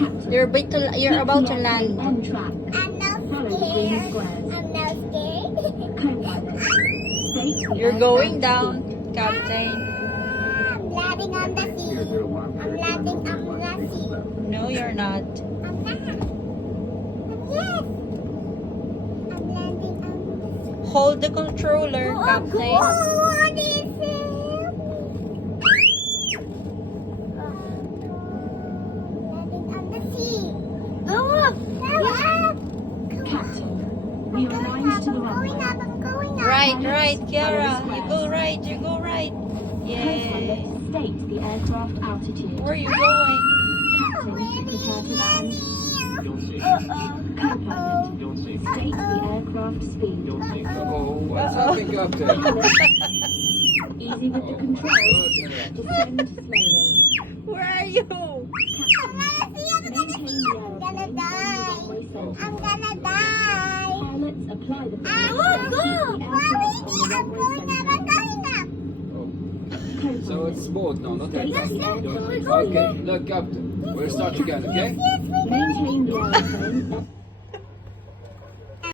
You're about to land. On track. I'm not Follow the green scared. squares. I'm not scared. Co-pilot. State the You're going aircraft down, Captain. I'm landing on the sea. I'm landing on the sea. No, you're not. I'm not. Yes. I'm landing on the sea. Hold the controller, Captain. What is it? Landing on the sea. Go up. Captain, we are aligned to the runway. I'm going up. Right, Kiara. You go right. Yay. Co-pilot, state the aircraft altitude. Where are you going? Captain, prepare to land. Uh-oh. Co-pilot, state the aircraft speed. Oh, what's happening up there? Easy with the controls. Descend slowly. Where are you? Captain, maintain the aeroplane on the runway center. I'm gonna die. Pilots, apply the Go! the aircraft on the I'm runway going up. center. I'm going up. Co-pilot, So it's both now, not state aircraft. the aircraft. Okay, look, Captain. We'll start again, okay? Yes, we Maintain the aeroplane.